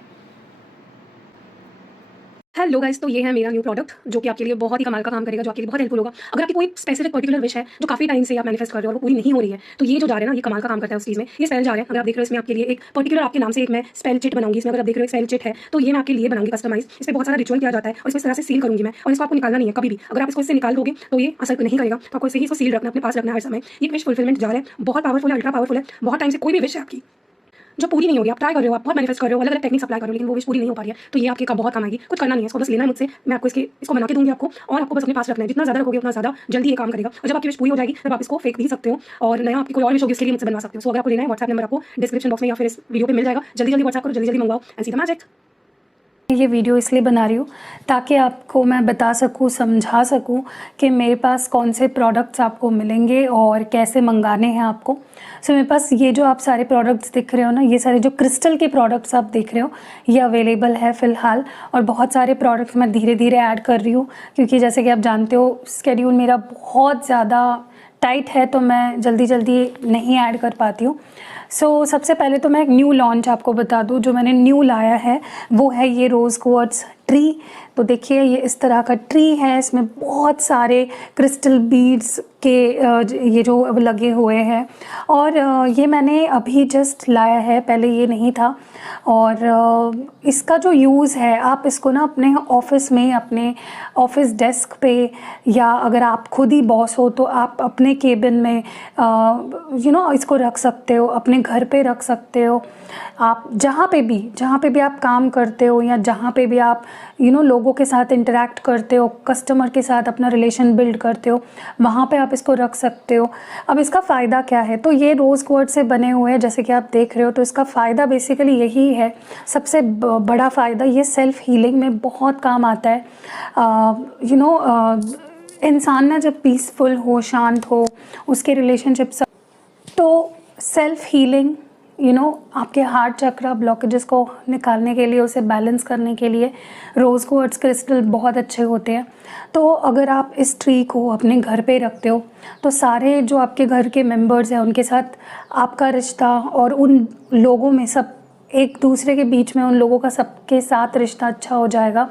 Hello guys, तो ये है मेरा न्यू प्रोडक्ट जो कि आपके लिए बहुत ही कमाल का काम करेगा, जो आपके लिए बहुत हेल्पफुल होगा। अगर आपकी कोई स्पेसिफिक पर्टिकुलर विश है जो काफी टाइम से आप मैनिफेस्ट कर रहे हो और वो पूरी नहीं हो रही है, तो ये जो जा रहा है ना, ये कमाल का काम करता है उस चीज में। ये स्पेल जा रहा है, अगर आप देख रहे हो इसमें आपके लिए एक पर्टिकुलर आपके नाम से एक मैं स्पेल चिट बनाऊंगी। इसमें अगर आप देख रहे हो स्पेल चिट है, तो ये मैं आपके लिए बनाऊंगी कस्टमाइज। इस पर बहुत सारा रिचुअल किया जाता है और इसको इस तरह से सील करूंगी मैं, और इसको आपको निकालना नहीं है कभी भी। अगर आप इसको इससे निकाल दोगे तो ये असर नहीं करेगा, तो आपको इसे ही इसको सील रखना, अपने पास रखना हर समय। ये विश फुलफिलमेंट जा रहा है, बहुत पावरफुल है, अल्ट्रा पावरफुल है। बहुत टाइम से कोई भी विश है आपकी जो पूरी नहीं होगी, आप ट्राई कर रहे हो, आप बहुत मैनिफेस्ट कर रहे हो, अलग अलग टेक्निक्स अप्लाई कर रहे हो, लेकिन वो विश पूरी नहीं हो पा रही है, तो ये आपके का बहुत काम आएगी। कुछ करना नहीं है, इसको बस लेना है मुझसे, मैं आपको इसको बना के दूंगी आपको, और आपको बस अपने पास रखना है। जितना ज़्यादा रखोगे उतना ज़्यादा जल्दी ये काम करेगा, और जब आपकी विश पूरी हो जाएगी तब आप इसको फेंक भी सकते हो, और नया आपकी कोई और विश होगी उसके लिए मुझसे बनवा सकते हो। सो अगर आपको लेना है, व्हाट्सएप नंबर आपको डिस्क्रिप्शन बॉक्स में या फिर इस वीडियो पे मिल जाएगा। जल्दी जल्दी व्हाट्सएप करो, जल्दी जल्दी मंगवाओ एंड सी द मैजिक। ये वीडियो इसलिए बना रही हूँ ताकि आपको मैं बता सकूँ, समझा सकूँ कि मेरे पास कौन से प्रोडक्ट्स आपको मिलेंगे और कैसे मंगाने हैं आपको। सो मेरे पास ये जो आप सारे प्रोडक्ट्स दिख रहे हो ना, ये सारे जो क्रिस्टल के प्रोडक्ट्स आप देख रहे हो, ये अवेलेबल है फ़िलहाल। और बहुत सारे प्रोडक्ट्स मैं धीरे धीरे ऐड कर रही हूँ, क्योंकि जैसे कि आप जानते हो स्केड्यूल मेरा बहुत ज़्यादा टाइट है, तो मैं जल्दी जल्दी नहीं ऐड कर पाती हूँ। सो सबसे पहले तो मैं एक न्यू लॉन्च आपको बता दूँ। जो मैंने न्यू लाया है वो है ये रोज़ क्वार्ट्ज ट्री। तो देखिए ये इस तरह का ट्री है, इसमें बहुत सारे क्रिस्टल बीड्स के ये जो लगे हुए हैं, और ये मैंने अभी जस्ट लाया है, पहले ये नहीं था। और इसका जो यूज़ है, आप इसको ना अपने ऑफिस में, अपने ऑफिस डेस्क पे, या अगर आप खुद ही बॉस हो तो आप अपने केबिन में इसको रख सकते हो, अपने घर पे रख सकते हो। आप जहाँ पे भी आप काम करते हो, या जहाँ पे भी आप लोगों के साथ इंटरेक्ट करते हो, कस्टमर के साथ अपना रिलेशन बिल्ड करते हो, वहाँ पे आप इसको रख सकते हो। अब इसका फ़ायदा क्या है, तो ये रोज़ क्वार्ट्ज से बने हुए हैं जैसे कि आप देख रहे हो। तो इसका फ़ायदा बेसिकली यही है, सबसे बड़ा फ़ायदा, ये सेल्फ़ हीलिंग में बहुत काम आता है। इंसान ना जब पीसफुल हो, शांत हो, उसके रिलेशनशिप, तो सेल्फ़ हीलिंग आपके हार्ट चक्रा ब्लॉकेजेस को निकालने के लिए, उसे बैलेंस करने के लिए रोज़ क्वार्ट्ज क्रिस्टल बहुत अच्छे होते हैं। तो अगर आप इस ट्री को अपने घर पे रखते हो, तो सारे जो आपके घर के मेंबर्स हैं उनके साथ आपका रिश्ता, और उन लोगों में सब एक दूसरे के बीच में, उन लोगों का सबके साथ रिश्ता अच्छा हो जाएगा।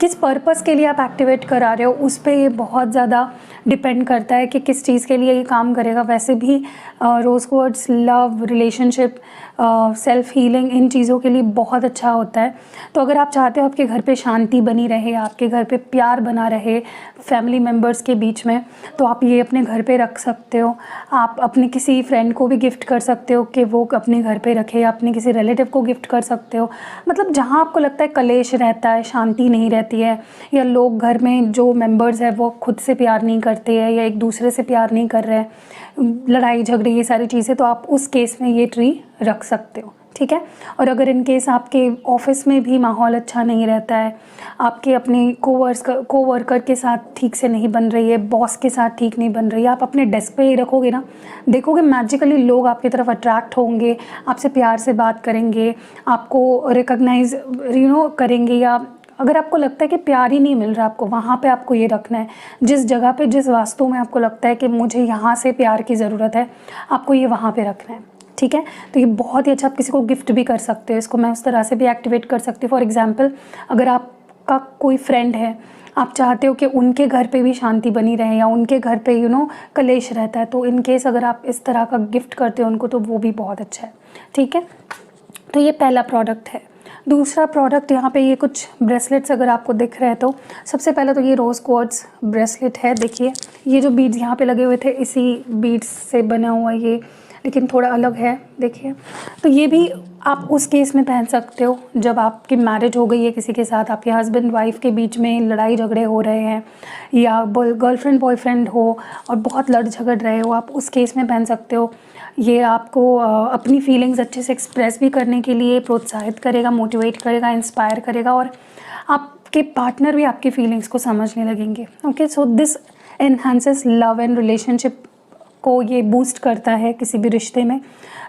किस पर्पस के लिए आप एक्टिवेट करा रहे हो उस पे ये बहुत ज़्यादा डिपेंड करता है कि किस चीज़ के लिए ये काम करेगा। वैसे भी rose quartz love, relationship, self healing, इन चीज़ों के लिए बहुत अच्छा होता है। तो अगर आप चाहते हो आपके घर पे शांति बनी रहे, आपके घर पे प्यार बना रहे फैमिली मेम्बर्स के बीच में, तो आप ये अपने घर पे रख सकते हो। आप अपने किसी फ्रेंड को भी गिफ्ट कर सकते हो कि वो अपने घर पे रखे, या अपने किसी रिलेटिव को गिफ्ट कर सकते हो। मतलब जहाँ आपको लगता है कलेश रहता है, शांति नहीं रहती है, या लोग घर में जो मेंबर्स हैं वो खुद से प्यार नहीं करते हैं, या एक दूसरे से प्यार नहीं कर रहे हैं, लड़ाई झगड़े, ये सारी चीज़ें, तो आप उस केस में ये ट्री रख सकते हो, ठीक है। और अगर इन केस आपके ऑफिस में भी माहौल अच्छा नहीं रहता है, आपके अपने कोवर्कर के साथ ठीक से नहीं बन रही है, बॉस के साथ ठीक नहीं बन रही है, आप अपने डेस्क पे ही रखोगे ना, देखोगे मैजिकली लोग आपकी तरफ अट्रैक्ट होंगे, आपसे प्यार से बात करेंगे, आपको रिकॉग्नाइज करेंगे। या अगर आपको लगता है कि प्यार ही नहीं मिल रहा आपको, वहाँ पे आपको ये रखना है। जिस जगह पे, जिस वास्तु में आपको लगता है कि मुझे यहाँ से प्यार की ज़रूरत है, आपको ये वहाँ पे रखना है, ठीक है। तो ये बहुत ही अच्छा, आप किसी को गिफ्ट भी कर सकते हो इसको, मैं उस तरह से भी एक्टिवेट कर सकती हूँ। फॉर एग्जांपल, अगर आपका कोई फ्रेंड है, आप चाहते हो कि उनके घर पे भी शांति बनी रहे, या उनके घर पे कलेश रहता है, तो इन केस अगर आप इस तरह का गिफ्ट करते हो उनको, तो वो भी बहुत अच्छा है, ठीक है। तो ये पहला प्रोडक्ट है। दूसरा प्रोडक्ट, यहाँ पे ये कुछ ब्रेसलेट्स अगर आपको दिख रहे हैं, तो सबसे पहले तो ये रोज़ क्वार्ट्ज ब्रेसलेट है। देखिए ये जो बीड्स यहाँ पे लगे हुए थे, इसी बीड्स से बना हुआ ये, लेकिन थोड़ा अलग है, देखिए। तो ये भी आप उस केस में पहन सकते हो जब आपकी मैरिज हो गई है किसी के साथ, आपके हस्बैंड वाइफ के बीच में लड़ाई झगड़े हो रहे हैं, या गर्लफ्रेंड बॉयफ्रेंड हो और बहुत लड़ झगड़ रहे हो, आप उस केस में पहन सकते हो। ये आपको अपनी फीलिंग्स अच्छे से एक्सप्रेस भी करने के लिए प्रोत्साहित करेगा, मोटिवेट करेगा, इंस्पायर करेगा, और आपके पार्टनर भी आपकी फीलिंग्स को समझने लगेंगे। Okay, so this enhances love and relationship को, ये बूस्ट करता है किसी भी रिश्ते में।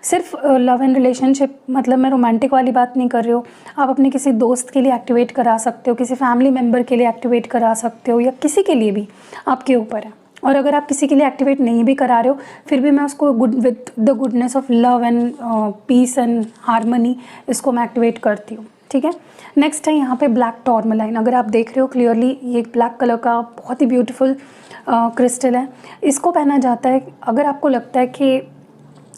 सिर्फ लव एंड रिलेशनशिप मतलब मैं रोमांटिक वाली बात नहीं कर रही हूँ, आप अपने किसी दोस्त के लिए एक्टिवेट करा सकते हो, किसी फैमिली मेम्बर के लिए एक्टिवेट करा सकते हो, या किसी के लिए भी, आपके ऊपर है। और अगर आप किसी के लिए एक्टिवेट नहीं भी करा रहे हो, फिर भी मैं उसको with the goodness of love and peace and harmony, इसको मैं एक्टिवेट करती हूँ, ठीक है। नेक्स्ट है यहाँ पे ब्लैक टॉर्मलाइन। अगर आप देख रहे हो क्लियरली, ये ब्लैक कलर का बहुत ही ब्यूटीफुल क्रिस्टल है। इसको पहना जाता है अगर आपको लगता है कि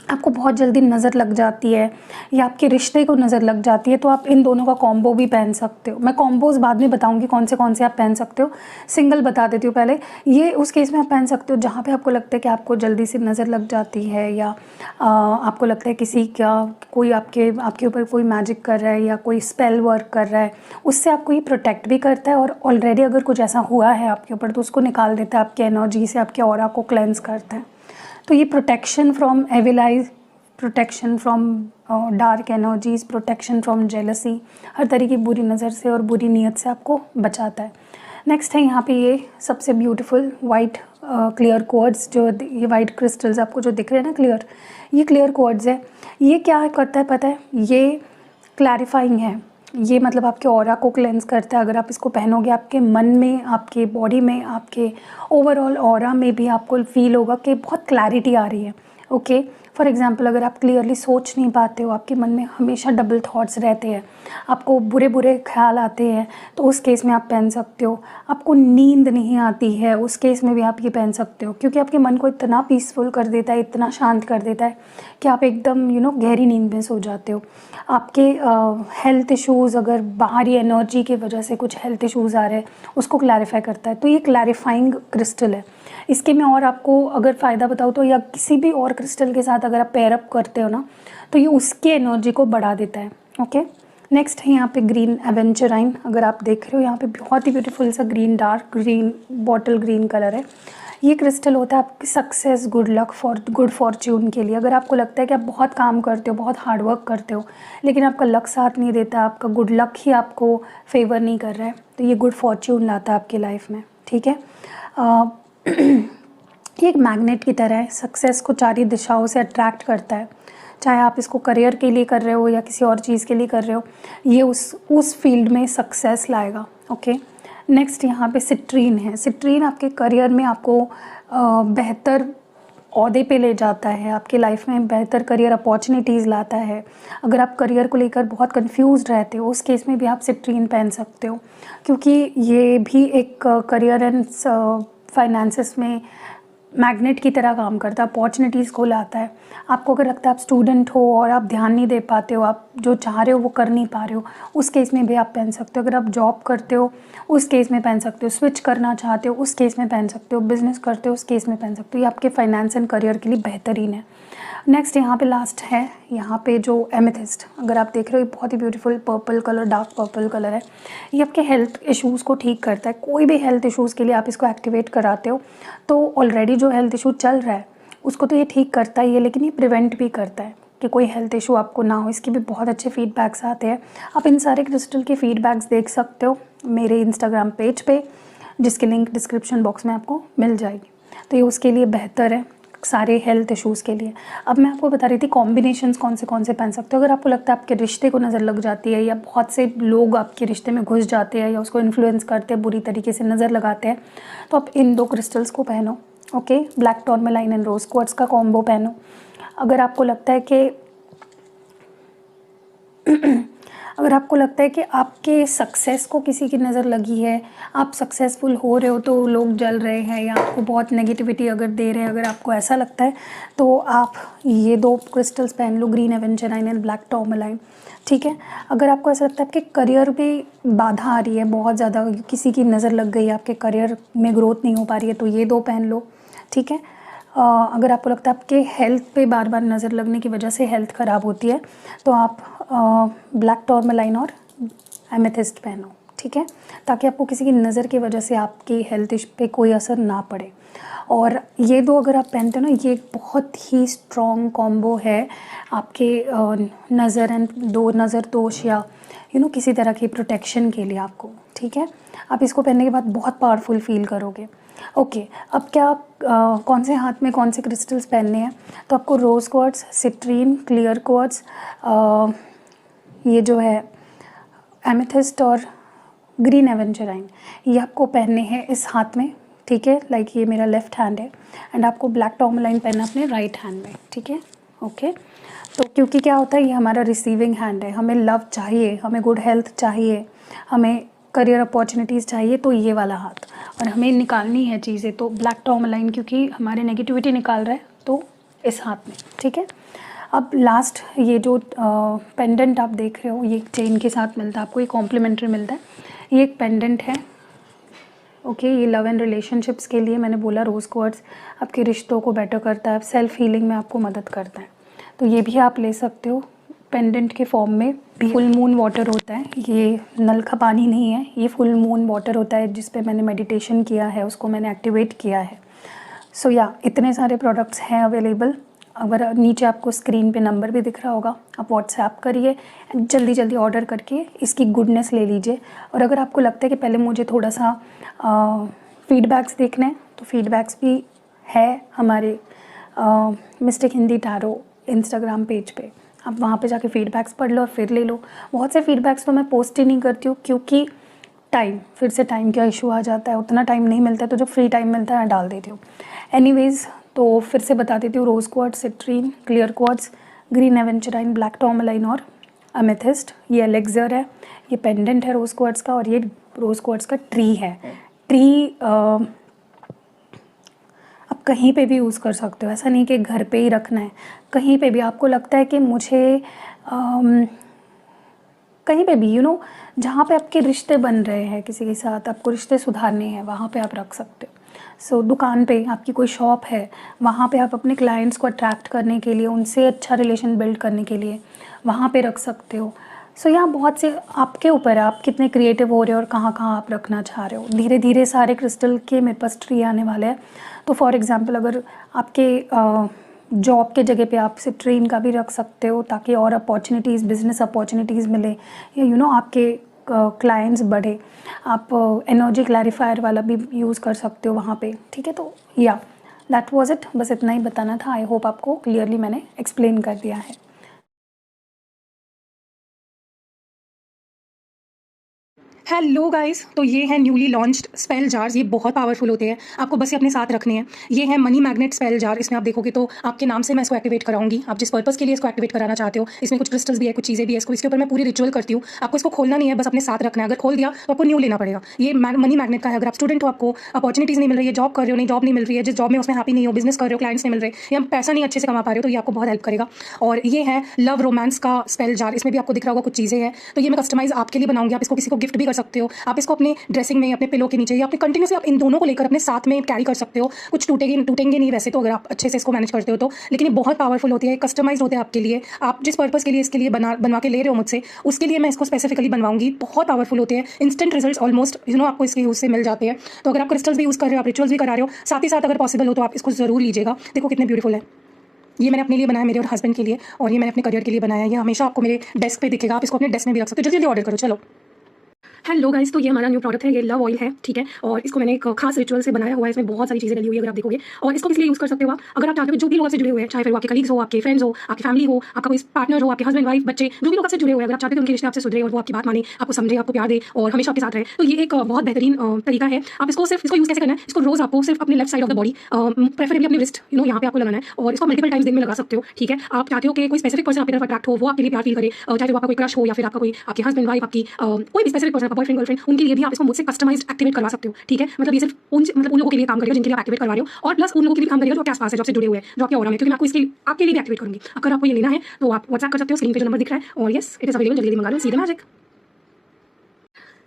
आपको बहुत जल्दी नज़र लग जाती है या आपके रिश्ते को नज़र लग जाती है, तो आप इन दोनों का कॉम्बो भी पहन सकते हो। मैं कॉम्बोज बाद में बताऊंगी कौन से आप पहन सकते हो, सिंगल बता देती हूँ पहले। ये उस केस में आप पहन सकते हो जहाँ पे आपको लगता है कि आपको जल्दी से नज़र लग जाती है, या आपको लगता है किसी का कोई आपके ऊपर कोई मैजिक कर रहा है या कोई स्पेल वर्क कर रहा है, उससे आपको ये प्रोटेक्ट भी करता है। और ऑलरेडी अगर कुछ ऐसा हुआ है आपके ऊपर तो उसको निकाल देता है, आपकी एनर्जी से आपके ऑरा को क्लेंस करता है। तो ये protection from evil eyes, protection from dark energies, protection from jealousy, हर तरह की बुरी नज़र से और बुरी नीयत से आपको बचाता है। नेक्स्ट है यहाँ पे ये सबसे ब्यूटीफुल वाइट क्लियर क्वार्ट्ज, जो ये वाइट क्रिस्टल्स आपको जो दिख रहे हैं ना क्लियर, ये क्लियर क्वार्ट्ज है। ये क्या करता है पता है? ये क्लैरिफाइंग है। ये मतलब आपके ऑरा को क्लेंस करता है। अगर आप इसको पहनोगे आपके मन में, आपके बॉडी में, आपके ओवरऑल ऑरा में भी आपको फील होगा कि बहुत क्लैरिटी आ रही है। ओके, फॉर एग्जांपल अगर आप क्लियरली सोच नहीं पाते हो, आपके मन में हमेशा डबल थॉट्स रहते हैं, आपको बुरे बुरे ख्याल आते हैं, तो उस केस में आप पहन सकते हो। आपको नींद नहीं आती है, उस केस में भी आप ये पहन सकते हो, क्योंकि आपके मन को इतना पीसफुल कर देता है, इतना शांत कर देता है कि आप एकदम गहरी नींद में सो जाते हो। आपके हेल्थ इश्यूज़, अगर बाहरी एनर्जी की वजह से कुछ हेल्थ इश्यूज़ आ रहे हैं, उसको क्लैरिफाई करता है। तो ये क्लैरिफाइंग क्रिस्टल है। इसके मैं और आपको अगर फ़ायदा बताऊँ तो, या किसी भी और क्रिस्टल के साथ अगर आप पेयर अप करते हो ना, तो ये उसकी एनर्जी को बढ़ा देता है। ओके, नेक्स्ट है यहाँ पे ग्रीन एवेंचराइन। अगर आप देख रहे हो यहाँ पे बहुत ही ब्यूटीफुल सा green, dark green, bottle green colour है। ये क्रिस्टल होता है आपकी success, good luck, good Fortune के लिए। अगर आपको लगता है कि आप बहुत काम करते हो, बहुत हार्ड वर्क करते हो, लेकिन आपका लक साथ नहीं देता, आपका गुड लक ही आपको फेवर नहीं कर रहा है, तो ये गुड फॉर्च्यून लाता है आपकी लाइफ में। ठीक है, ये एक मैग्नेट की तरह है, सक्सेस को चारों दिशाओं से अट्रैक्ट करता है। चाहे आप इसको करियर के लिए कर रहे हो या किसी और चीज़ के लिए कर रहे हो, ये उस फील्ड में सक्सेस लाएगा। ओके, नेक्स्ट यहाँ पे सिट्रीन है। सिट्रीन आपके करियर में आपको बेहतर ओहदे पे ले जाता है, आपके लाइफ में बेहतर करियर अपॉर्चुनिटीज़ लाता है। अगर आप करियर को लेकर बहुत कंफ्यूज्ड रहते हो, उस केस में भी आप सिट्रीन पहन सकते हो, क्योंकि ये भी एक करियर एंड फाइनेंसेस में मैग्नेट की तरह काम करता है, अपॉर्चुनिटीज़ को लाता है। आपको अगर लगता है आप स्टूडेंट हो और आप ध्यान नहीं दे पाते हो, आप जो चाह रहे हो वो कर नहीं पा रहे हो, उस केस में भी आप पहन सकते हो। अगर आप जॉब करते हो उस केस में पहन सकते हो, स्विच करना चाहते हो उस केस में पहन सकते हो, बिज़नेस करते हो उस केस में पहन सकते हो। ये आपके फाइनेंस एंड करियर के लिए बेहतरीन है। नेक्स्ट यहाँ पे लास्ट है यहाँ पे जो एमेथिस्ट। अगर आप देख रहे हो, ये बहुत ही beautiful purple colour, dark purple colour है। ये आपके हेल्थ इश्यूज़ को ठीक करता है। कोई भी हेल्थ इश्यूज़ के लिए आप इसको एक्टिवेट कराते हो तो ऑलरेडी जो हेल्थ इशू चल रहा है उसको तो ये ठीक करता ही है, लेकिन ये प्रिवेंट भी करता है कि कोई हेल्थ इशू आपको ना हो। इसके भी बहुत अच्छे फीडबैक्स आते हैं। आप इन सारे क्रिस्टल के फीडबैक्स देख सकते हो मेरे इंस्टाग्राम पेज पे, जिसकी लिंक डिस्क्रिप्शन बॉक्स में आपको मिल जाएगी। तो ये उसके लिए बेहतर है, सारे हेल्थ इश्यूज़ के लिए। अब मैं आपको बता रही थी कॉम्बिनेशंस कौन से पहन सकते हो। अगर आपको लगता है आपके रिश्ते को नज़र लग जाती है, या बहुत से लोग आपके रिश्ते में घुस जाते हैं या उसको इन्फ्लुएंस करते हैं, बुरी तरीके से नज़र लगाते हैं, तो आप इन 2 क्रिस्टल्स को पहनो। Okay, black tourmaline and rose quartz का कॉम्बो पहनो। अगर आपको लगता है कि अगर आपको लगता है कि आपके सक्सेस को किसी की नज़र लगी है, आप सक्सेसफुल हो रहे हो तो लोग जल रहे हैं, या आपको बहुत नेगेटिविटी अगर दे रहे हैं, अगर आपको ऐसा लगता है तो आप ये 2 क्रिस्टल्स पहन लो, ग्रीन एवेंचराइन एंड ब्लैक टॉर्मेलाइन। ठीक है, अगर आपको ऐसा लगता है आपके करियर में बाधा आ रही है, बहुत ज़्यादा किसी की नज़र लग गई है, आपके करियर में ग्रोथ नहीं हो पा रही है, तो ये 2 पहन लो। ठीक है, अगर आपको लगता है आपके हेल्थ पे बार बार नज़र लगने की वजह से हेल्थ ख़राब होती है, तो आप ब्लैक टॉर्मेलाइन और एमेथिस्ट पहनो। ठीक है, ताकि आपको किसी की नज़र की वजह से आपकी हेल्थ पे कोई असर ना पड़े। और ये 2 अगर आप पहनते हो ना, ये एक बहुत ही स्ट्रॉन्ग कॉम्बो है आपके नज़र एंड नज़र दोष या किसी तरह की प्रोटेक्शन के लिए आपको। ठीक है, आप इसको पहनने के बाद बहुत पावरफुल फील करोगे। ओके, अब क्या कौन से हाथ में कौन से क्रिस्टल्स पहनने हैं, तो आपको रोज़ क्वार्ट्ज, सिट्रीन, क्लियर क्वार्ट्ज, ये जो है एमेथिस्ट और ग्रीन एवेंचराइन, ये आपको पहनने हैं इस हाथ में। ठीक है, लाइक ये मेरा लेफ़्ट हैंड है, एंड आपको ब्लैक टॉर्मेलाइन पहनना अपने राइट हैंड में। ठीक है, ओके। तो क्योंकि क्या होता है, ये हमारा रिसीविंग हैंड है, हमें लव चाहिए, हमें गुड हेल्थ चाहिए, हमें करियर अपॉर्चुनिटीज़ चाहिए, तो ये वाला हाथ, और हमें निकालनी है चीज़ें, तो ब्लैक टॉर्मलाइन क्योंकि हमारे नेगेटिविटी निकाल रहा है, तो इस हाथ में, ठीक है। अब लास्ट ये जो पेंडेंट आप देख रहे हो, ये चेन के साथ मिलता है आपको, ये कॉम्प्लीमेंट्री मिलता है। ये एक पेंडेंट है, ओके। ये लव एंड रिलेशनशिप्स के लिए मैंने बोला, रोज़ क्वार्ट्ज आपके रिश्तों को बेटर करता है, सेल्फ हीलिंग में आपको मदद करता है, तो ये भी आप ले सकते हो पेंडेंट के फॉर्म में भी। फुल मून वाटर होता है, ये नल का पानी नहीं है, ये फुल मून वाटर होता है जिस पे मैंने मेडिटेशन किया है, उसको मैंने एक्टिवेट किया है। सो या इतने सारे प्रोडक्ट्स हैं अवेलेबल। अगर नीचे आपको स्क्रीन पे नंबर भी दिख रहा होगा, आप व्हाट्सएप करिए, जल्दी जल्दी ऑर्डर करके इसकी गुडनेस ले लीजिए। और अगर आपको लगता है कि पहले मुझे थोड़ा सा फीडबैक्स देखने हैं, तो फीडबैक्स भी है हमारे mistake Hindi tarot Instagram page पे, आप वहाँ पे जाके फीडबैक्स पढ़ लो और फिर ले लो। बहुत से फीडबैक्स तो मैं पोस्ट ही नहीं करती हूँ क्योंकि फिर से टाइम का इशू आ जाता है, उतना टाइम नहीं मिलता है, तो जो फ्री टाइम मिलता है मैं डाल देती हूँ। एनीवेज़, तो फिर से बता देती हूँ, rose quartz, citrine, clear quartz, green aventurine, black tourmaline और अमेथिस्ट। ये एलेक्सर है, ये पेंडेंट है रोज़ क्वार्ट्ज का, और ये रोज़ क्वार्ट्ज का ट्री है। ट्री आप कहीं पे भी यूज़ कर सकते हो, ऐसा नहीं कि घर पे ही रखना है, कहीं पे भी आपको लगता है कि मुझे कहीं पे भी जहाँ पे आपके रिश्ते बन रहे हैं किसी के साथ, आपको रिश्ते सुधारने हैं, वहाँ पे आप रख सकते हो। सो दुकान पे आपकी कोई शॉप है, वहाँ पे आप अपने क्लाइंट्स को अट्रैक्ट करने के लिए, उनसे अच्छा रिलेशन बिल्ड करने के लिए वहाँ पे रख सकते हो। सो यहाँ बहुत से आपके ऊपर है, आप कितने क्रिएटिव हो रहे हो और कहाँ कहाँ आप रखना चाह रहे हो। धीरे धीरे सारे क्रिस्टल के मेरे पास ट्री आने वाले हैं। तो फॉर एग्ज़ाम्पल, अगर आपके जॉब के जगह पे आप सिट्रीन का भी रख सकते हो ताकि और अपॉर्चुनिटीज़, बिजनेस अपॉर्चुनिटीज़ मिले, या आपके क्लाइंट्स बढ़े। आप एनर्जी क्लैरिफायर वाला भी यूज़ कर सकते हो वहाँ पे, ठीक है। तो या दैट वाज इट, बस इतना ही बताना था। आई होप आपको क्लियरली मैंने एक्सप्लेन कर दिया है। हेलो गाइस, तो ये है न्यूली लॉन्च्ड स्पेल जार्स। ये बहुत पावरफुल होते हैं, आपको बस ये अपने साथ रखने हैं। ये है मनी मैग्नेट स्पेल जार। इसमें आप देखोगे तो आपके नाम से मैं इसको एक्टिवेट कराऊंगी, आप जिस पर्पस के लिए इसको एक्टिवेट कराना चाहते हो। इसमें कुछ क्रिस्टल्स भी है, कुछ चीज़ें भी है, इसके ऊपर मैं पूरी रिचुअल करती हूँ। आपको इसको खोलना नहीं है, बस अपने साथ रखना है। अगर खोल दिया तो आपको न्यू लेना पड़ेगा। ये मनी मैग्नेट का है। अगर आप स्टूडेंट हो, आपको अपॉर्चुनिटीज़ नहीं मिल रही है, जॉब कर रहे हो, नहीं जॉब नहीं मिल रही है, जिस जॉब में उसमें हैप्पी नहीं हो, बिजनेस कर रहे हो, क्लाइंट्स नहीं मिल रहे, या पैसा नहीं अच्छे से कमा पा रहे हो, तो ये आपको बहुत हेल्प करेगा। और ये है लव रोमांस का स्पेल जार। इसमें भी आपको दिख रहा होगा कुछ चीज़ें हैं, तो ये मैं कस्टमाइज आपके लिए बनाऊंगी। आप इसको किसी को गिफ्ट भी कर सकते हो, आप इसको अपने ड्रेसिंग में, अपने पिलो के नीचे, या अपने कंटिन्यूसली आप इन दोनों को लेकर अपने साथ में कैरी कर सकते हो। कुछ टूटेंगे नहीं वैसे तो, अगर आप अच्छे से इसको मैनेज करते हो तो। लेकिन ये बहुत पावरफुल होती है, कस्टमाइज होते हैं आपके लिए। आप जिस पर्पस के लिए इसके लिए बनवा के ले रहे हो मुझसे, उसके लिए मैं इसको स्पेसिफिकली बनवाऊंगी। बहुत पावरफुल होते हैं, इंस्टेंट रिजल्ट्स ऑलमोस्ट आपको इसके यूज़ से मिल जाते हैं। तो अगर आप क्रिस्टल्स भी यूज़ कर रहे हो, आप रिचुअल्स भी करा रहे हो, साथ ही साथ अगर पॉसिबल हो तो आप इसको ज़रूर लीजिएगा। देखो कितने ब्यूटीफुल है। ये मैंने अपने लिए बनाया, मेरे और हस्बैंड के लिए, और ये मैंने अपने करियर के लिए बनाया। ये हमेशा आपको मेरे डेस्क पे दिखेगा, आप इसको अपने डेस्क में भी रख सकते हो। जल्दी जल्दी ऑर्डर करो, चलो। हेलो गाइस, तो ये हमारा न्यू प्रोडक्ट है, ये लव ऑयल है, ठीक है। और इसको मैंने एक खास रिचुअल से बनाया हुआ है। इसमें बहुत सारी चीज़ें डली हुई है, अगर आप देखोगे। और इसको इसलिए यूज़ कर सकते हो आप, अगर आप चाहते हो जो भी लोग आपसे जुड़े हुए हैं, चाहे फिर वो आपके कलीग्स हो, आपके फ्रेंड्स हो, आपकी फैमिली हो, आपका कोई पार्टनर हो, आपके हस्बैंड वाइफ, बच्चे, जो भी लोग आपसे जुड़े हुए हैं, अगर आप चाहते हो उनके रिश्ते आपसे सुधरे और वो आपकी बात माने, आपको समझे, आपको प्यार दे और हमेशा आपके साथ रहे, तो ये एक बहुत बेहतरीन तरीका है। आप इसको यूज़ कैसे करना है, इसको रोज़ आपको सिर्फ अपने left side of the body, preferably अपने रिस्ट, यहाँ पे आपको लगाना है, और इसको मल्टीपल टाइम्स दिन में लगा सकते हो, ठीक है। आप चाहते हो कि कोई स्पेसिफिक पर्सन आपकी तरफ अट्रैक्ट हो, वो आपके लिए प्यार फील करे, चाहे वो आपका कोई क्रश हो, या फिर आपका कोई आपके हस्बैंड वाइफ, आपकी कोई भी स्पेसिफिक पर्सन, आपका बॉयफ्रेंड गर्लफ्रेंड, उनके लिए भी आप इसको मुझसे कस्टमाइज्ड एक्टिवेट करवा सकते हो, ठीक है। मतलब ये सिर्फ उन लोगों के लिए काम करेगा जिनके लिए आप एक्टिवेट करवा रहे हो, और प्लस उन लोगों के लिए काम करेगा जो आपके आसपास है, जो आपसे जुड़े हुए हैं, जो आपके ऑरा में, क्योंकि मैं आपको इसके आपके लिए भी एक्टिवेट करूंगी। अगर आपको ये लेना है तो आप व्हाट्सएप कर सकते हो, स्क्रीन पे जो नंबर दिख रहा है, और यस, इट इज अवेलेबल, जल्दी मंगा लो, see the magic.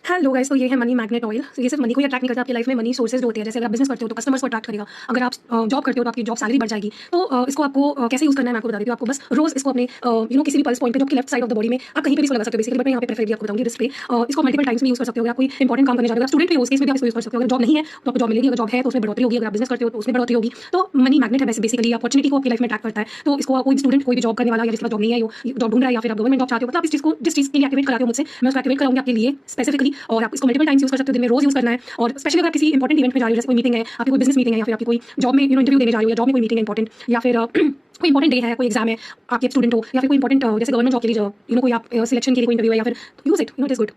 Hello guys, तो ये है मनी मैग्नेट ऑयल। ये सिर्फ मनी को ही अट्रैक्ट नहीं करता, आपकी लाइफ में मनी सोर्सेज होते हैं। जैसे अगर आप बिजनेस करते हो तो कस्टमर्स को अट्रैक्ट करेगा, अगर आप जॉब करते हो तो आपकी जॉब सैलरी बढ़ जाएगी। तो इसको आपको कैसे यूज़ करना है मैं आपको बता देती हूँ। आपको बस रोज इसको अपने किसी भी पल्स पॉइंट पे, जो आपकी left side of the body में, आप कहीं पे भी इसको लगा सकते हो बेसिकली, बट मैं यहाँ पे प्रेफरेबली आपको बताऊंगी रिस्ट पे। इसको मल्टीपल टाइम्स में यूज़ कर सकते हो। अगर आप कोई इंपॉर्टेंट काम करने जा रहे हो, स्टूडेंट भी हो, उस केस में भी आप इसको यूज़ कर सकते हो। अगर जॉब नहीं है तो आपको जॉब मिलेगी, अगर जॉब है तो उसमें बढ़ोतरी होगी, अगर आप बिजनेस करते हो तो उसमें बढ़ोतरी होगी। तो मनी मैग्नेट है बेसिकली, अपॉर्चुनिटी को आपकी लाइफ में अट्रैक्ट करता है। तो इसको कोई स्टूडेंट, कोई भी जॉब करने वाला, या जिसका जॉब नहीं है, जॉब ढूंढ रहा है, या फिर आप गवर्नमेंट जॉब चाहते हो, मतलब जिस चीज़ के लिए एक्टिवेट कराते हो मुझसे, मैं उसको एक्टिवेट कराऊंगी आपके लिए स्पेसिफिकली। और आप इसको मल्टीपल टाइम्स यूज़ कर सकते हो, दिन में रोज यूज़ करना है। और स्पेशली अगर किसी इंपॉर्टेंट इवेंट में जा रहे हो, जैसे कोई मीटिंग है, आपकी कोई बिजनेस मीटिंग है, या फिर आपकी कोई जॉब में इंटरव्यू देने जा रही हो, या जॉब में कोई मीटिंग है इंपॉर्टेंट, या फिर कोई इंपॉर्टेंट डे है, कोई एग्जाम है, आप एक स्टूडेंट हो, या फिर कोई इंपॉर्टेंट जैसे गवर्नमेंट जॉब के लिए कोई आप सिलेक्शन के लिए कोई इंटरव्यू है, या फिर use it, it is good.